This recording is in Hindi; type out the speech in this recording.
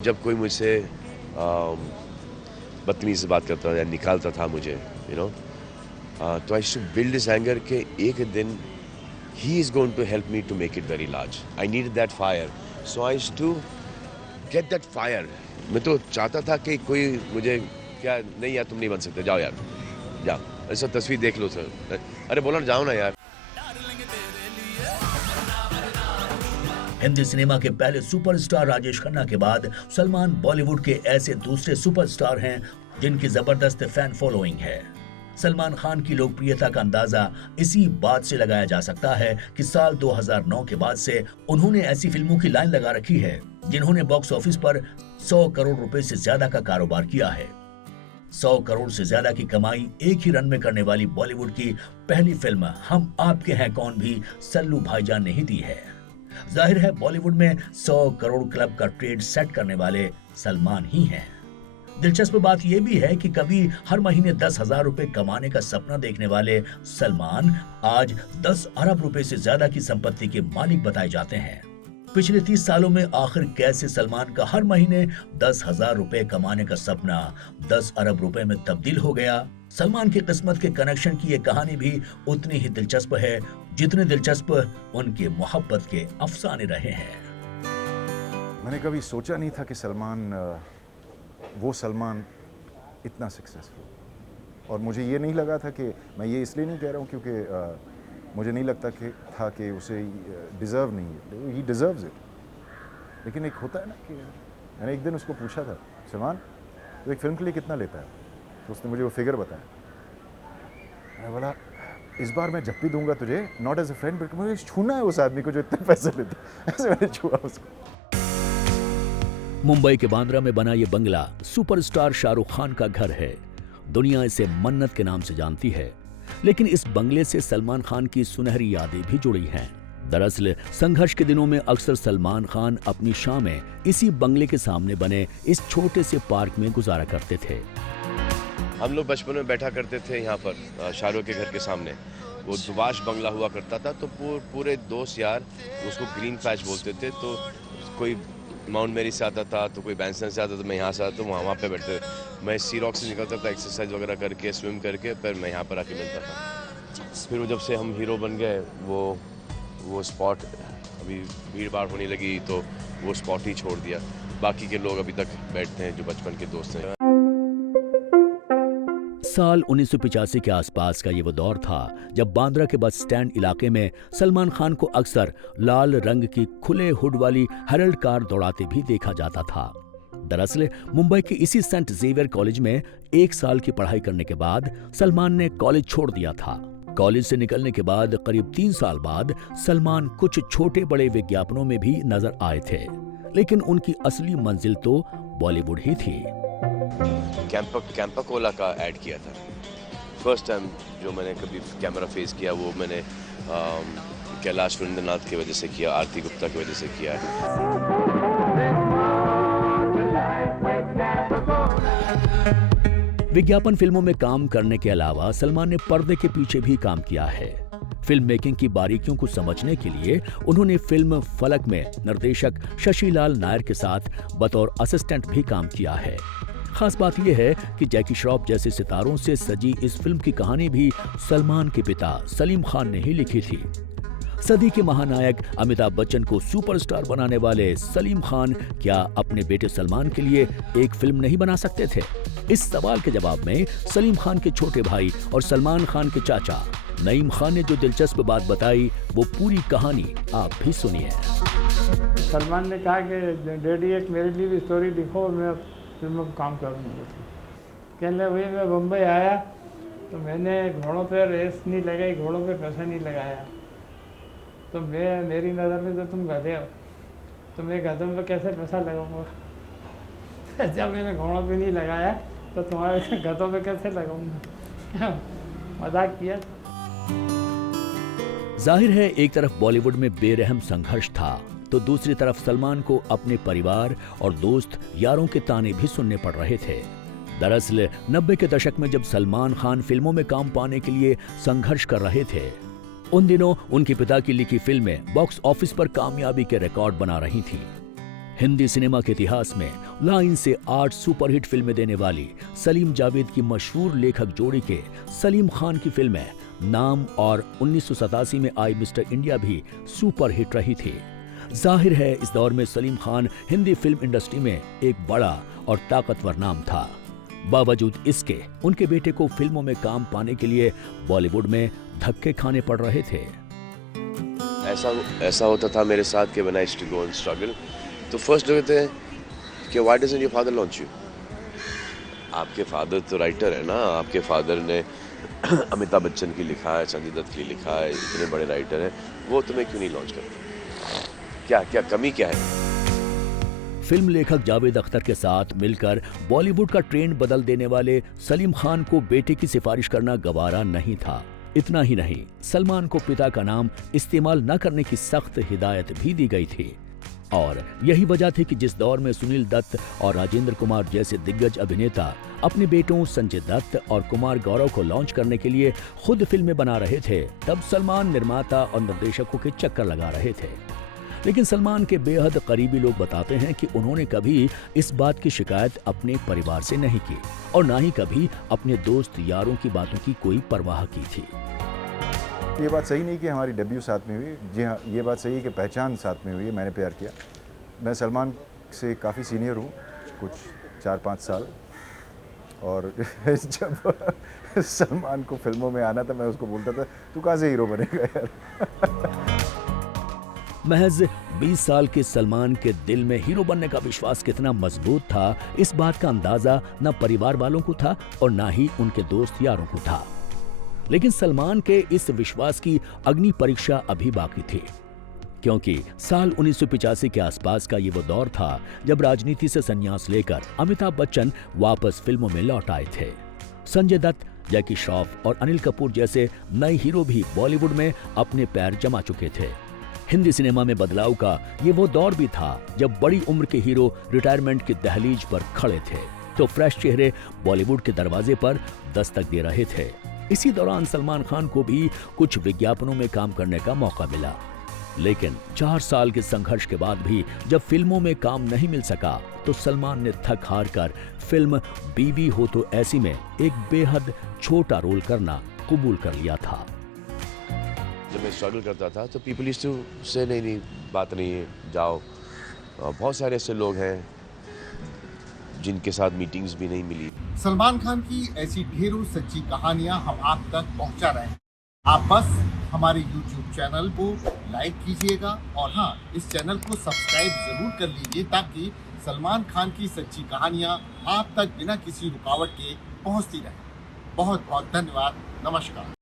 जब कोई मुझसे बदतमीजी से बात करता था या निकालता था मुझे, तो I should build this anger के एक दिन he is going to help me to make it very large. I need that fire, so I used to get that fire. मैं तो चाहता था कि कोई मुझे क्या, नहीं यार तुम नहीं बन सकते, जाओ यार जाओ, ऐसा तस्वीर देख लो सर, अरे बोला जाओ ना यार। हिंदी सिनेमा के पहले सुपरस्टार राजेश खन्ना के बाद सलमान बॉलीवुड के ऐसे दूसरे सुपरस्टार हैं जिनकी जबरदस्त फैन फॉलोइंग है। सलमान खान की लोकप्रियता का अंदाजा इसी बात से लगाया जा सकता है कि साल 2009 के बाद से उन्होंने ऐसी फिल्मों की लाइन लगा रखी है जिन्होंने बॉक्स ऑफिस पर 100 करोड़ रुपए से ज्यादा का कारोबार किया है। 100 करोड़ से ज्यादा की कमाई एक ही रन में करने वाली बॉलीवुड की पहली फिल्म हम आपके हैं कौन भी सल्लू भाईजान ने ही दी है। जाहिर है बॉलीवुड में 100 करोड़ क्लब का ट्रेड सेट करने वाले सलमान ही हैं। दिलचस्प बात यह भी है कि कभी हर महीने 10,000 रुपए कमाने का सपना देखने वाले सलमान आज 10 अरब रुपए से ज्यादा की संपत्ति के मालिक बताए जाते हैं। पिछले 30 सालों में आखिर कैसे सलमान का हर महीने 10,000 रुपए कमाने का सपना 10 अरब रुपए में तब्दील हो गया? सलमान की किस्मत के कनेक्शन की ये कहानी भी उतनी ही दिलचस्प है जितने दिलचस्प उनके मोहब्बत के अफसाने रहे हैं। मैंने कभी सोचा नहीं था कि वो सलमान इतना सक्सेसफुल, और मुझे ये नहीं लगा था कि, मैं ये इसलिए नहीं कह रहा हूँ क्योंकि मुझे नहीं लगता कि उसे डिज़र्व नहीं है, ही डिज़र्व्स इट। लेकिन एक होता है ना कि मैंने एक दिन उसको पूछा था, सलमान तो एक फिल्म के लिए कितना लेता है? तो उसने मुझे वो फिगर बताया। मैं बोला इस बार मैं जब भी दूंगा तुझे, not as a friend but मुझे छूना है उस आदमी को जो इतने पैसे लेता है। ऐसे मैंने छुआ उसको। मुंबई के बांद्रा में बना ये बंगला सुपरस्टार शाहरुख खान का घर है। दुनिया इसे मन्नत के नाम से जानती है, लेकिन इस बंगले से सलमान खान की सुनहरी यादें भी जुड़ी हैं। दरअसल संघर्ष के दिनों में अक्सर सलमान खान अपनी शामें इसी बंगले के सामने बने इस छोटे से पार्क में गुजारा करते थे। हम लोग बचपन में बैठा करते थे यहाँ पर शाहरुख के घर के सामने, वो दुबाश बंगला हुआ करता था, तो पूरे दोस्त यार उसको ग्रीन पैच बोलते थे। तो कोई माउंट मेरी से आता था, तो कोई बैंसन से आता था, मैं यहाँ से आता तो वहाँ पे बैठते थे। मैं सी रॉक से निकलता था एक्सरसाइज वगैरह करके, स्विम करके, फिर मैं यहाँ पर आके मिलता था। फिर वो जब से हम हीरो बन गए, वो स्पॉट अभी भीड़ भाड़ होने लगी तो वो स्पॉट ही छोड़ दिया। बाकी के लोग अभी तक बैठते हैं जो बचपन के दोस्त हैं। साल 1985 के आसपास का ये वो दौर था जब बांद्रा के बस स्टैंड इलाके में सलमान खान को अक्सर लाल रंग की खुले हुड वाली हेरल्ड कार दौड़ाते भी देखा जाता था। दरअसल मुंबई के इसी सेंट जेवियर कॉलेज में 1 साल की पढ़ाई करने के बाद सलमान ने कॉलेज छोड़ दिया था। कॉलेज से निकलने के बाद करीब 3 साल बाद सलमान कुछ छोटे बड़े विज्ञापनों में भी नजर आए थे, लेकिन उनकी असली मंजिल तो बॉलीवुड ही थी। कैंपा कोला का ऐड किया था फर्स्ट टाइम जो मैंने कभी कैमरा फेस किया, वो मैंने कैलाश विंद्रनाथ की वजह से किया, आरती गुप्ता की वजह से किया है। विज्ञापन फिल्मों में काम करने के अलावा सलमान ने पर्दे के पीछे भी काम किया है। फिल्म मेकिंग की बारीकियों को समझने के लिए उन्होंने फिल्म फलक में निर्देशक शशिलाल नायर के साथ बतौर असिस्टेंट भी काम किया है। खास बात यह है कि जैकी श्रॉफ जैसे सितारों से सजी इस फिल्म की कहानी भी सलमान के पिता सलीम खान ने ही लिखी थी। सदी के महानायक अमिताभ बच्चन को सुपरस्टार बनाने वाले सलीम खान क्या अपने बेटे सलमान के लिए एक फिल्म नहीं बना सकते थे? इस सवाल के जवाब में सलीम खान के छोटे भाई और सलमान खान के चाचा नईम खान ने जो दिलचस्प बात बताई, वो पूरी कहानी आप भी सुनिए। सलमान ने कहा कि डैडी एक मेरे लिए भी स्टोरी लिखो, मैं फिल्म में काम करूँगा। कहने वही मैं बम्बई आया तो मैंने घोड़ों पे रेस नहीं लगाई, घोड़ों पे पैसा नहीं लगाया। तो मेरी नज़र में तो तुम गधे हो, तो मैं गधों पे कैसे पैसा लगाऊंगा? जब मैंने घोड़ों पे नहीं लगाया तो तुम्हारे गधों पे कैसे लगाऊंगा? मजाक किया। जाहिर है एक तरफ बॉलीवुड में बेरहम संघर्ष था, तो दूसरी तरफ सलमान को अपने परिवार और दोस्त यारों के ताने भी सुनने पड़ रहे थे। दरअसल 90 के दशक में जब सलमान खान फिल्मों में काम पाने के लिए संघर्ष कर रहे थे, उन दिनों उनके पिता की लिखी फिल्में बॉक्स ऑफिस पर कामयाबी के रिकॉर्ड बना रही थीं। हिंदी सिनेमा के इतिहास में लाइन से 8 सुपरहिट फिल्में देने वाली सलीम जावेद की मशहूर लेखक जोड़ी के सलीम खान की फिल्में नाम और 1987 में आई मिस्टर इंडिया भी सुपरहिट रही थी। जाहिर है इस दौर में सलीम खान हिंदी फिल्म इंडस्ट्री में एक बड़ा और ताकतवर नाम था। बावजूद इसके उनके बेटे को फिल्मों में काम पाने के लिए बॉलीवुड में धक्के खाने पड़ रहे थे। ऐसा होता था मेरे साथ कि when I used to go and struggle, तो फर्स्ट लोग कहते हैं कि why doesn't your father launch you. आपके फादर तो राइटर है ना, आपके फादर ने अमिताभ बच्चन की लिखा है, संजय दत्त की लिखा है, इतने बड़े राइटर हैं, वो तुम्हें क्यों नहीं लॉन्च करते? क्या कमी क्या है? फिल्म लेखक जावेद अख्तर के साथ मिलकर बॉलीवुड का ट्रेंड बदल देने वाले सलीम खान को बेटे की सिफारिश करना गवारा नहीं था। इतना ही नहीं, सलमान को पिता का नाम इस्तेमाल न करने की सख्त हिदायत भी दी गई थी। और यही वजह थी कि जिस दौर में सुनील दत्त और राजेंद्र कुमार जैसे दिग्गज अभिनेता अपने बेटों संजय दत्त और कुमार गौरव को लॉन्च करने के लिए खुद फिल्में बना रहे थे, तब सलमान निर्माता और निर्देशकों के चक्कर लगा रहे थे। लेकिन सलमान के बेहद करीबी लोग बताते हैं कि उन्होंने कभी इस बात की शिकायत अपने परिवार से नहीं की और ना ही कभी अपने दोस्त यारों की बातों की कोई परवाह की थी। ये बात सही नहीं कि हमारी डेब्यू साथ में हुई। जी हाँ, ये बात सही है कि पहचान साथ में हुई है, मैंने प्यार किया। मैं सलमान से काफ़ी सीनियर हूँ, कुछ 4-5 साल, और जब सलमान को फिल्मों में आना था मैं उसको बोलता था तू कहाँ से हीरो बनेगा यार। महज 20 साल के सलमान के दिल में हीरो बनने का विश्वास कितना मजबूत था, इस बात का अंदाजा न परिवार वालों को था और न ही उनके दोस्त यारों को था। लेकिन सलमान के इस विश्वास की अग्नि परीक्षा अभी बाकी थी, क्योंकि साल 1985 के आसपास का ये वो दौर था जब राजनीति से संन्यास लेकर अमिताभ बच्चन वापस फिल्मों में लौट आए थे। संजय दत्त, जैकी श्रॉफ और अनिल कपूर जैसे नए हीरो भी बॉलीवुड में अपने पैर जमा चुके थे। हिंदी सिनेमा में बदलाव का ये वो दौर भी था जब बड़ी उम्र के हीरो रिटायरमेंट की दहलीज पर खड़े थे, तो फ्रेश चेहरे बॉलीवुड के दरवाजे पर दस्तक दे रहे थे। इसी दौरान सलमान खान को भी कुछ विज्ञापनों में काम करने का मौका मिला। लेकिन 4 साल के संघर्ष के बाद भी जब फिल्मों में काम नहीं मिल सका, तो सलमान ने थक हार कर फिल्म बीवी हो तो ऐसी में एक बेहद छोटा रोल करना कबूल कर लिया था। जब मैं स्ट्रगल करता था तो पीपल यूज्ड टू से नहीं बात नहीं है, जाओ। बहुत सारे ऐसे लोग हैं जिनके साथ मीटिंग्स भी नहीं मिली। सलमान खान की ऐसी ढेरों सच्ची कहानियां हम आप तक पहुंचा रहे हैं। आप बस हमारे YouTube चैनल को लाइक कीजिएगा और हाँ, इस चैनल को सब्सक्राइब जरूर कर लीजिए ताकि सलमान खान की सच्ची कहानियां आप तक बिना किसी रुकावट के पहुंचती रहे। बहुत बहुत धन्यवाद। नमस्कार।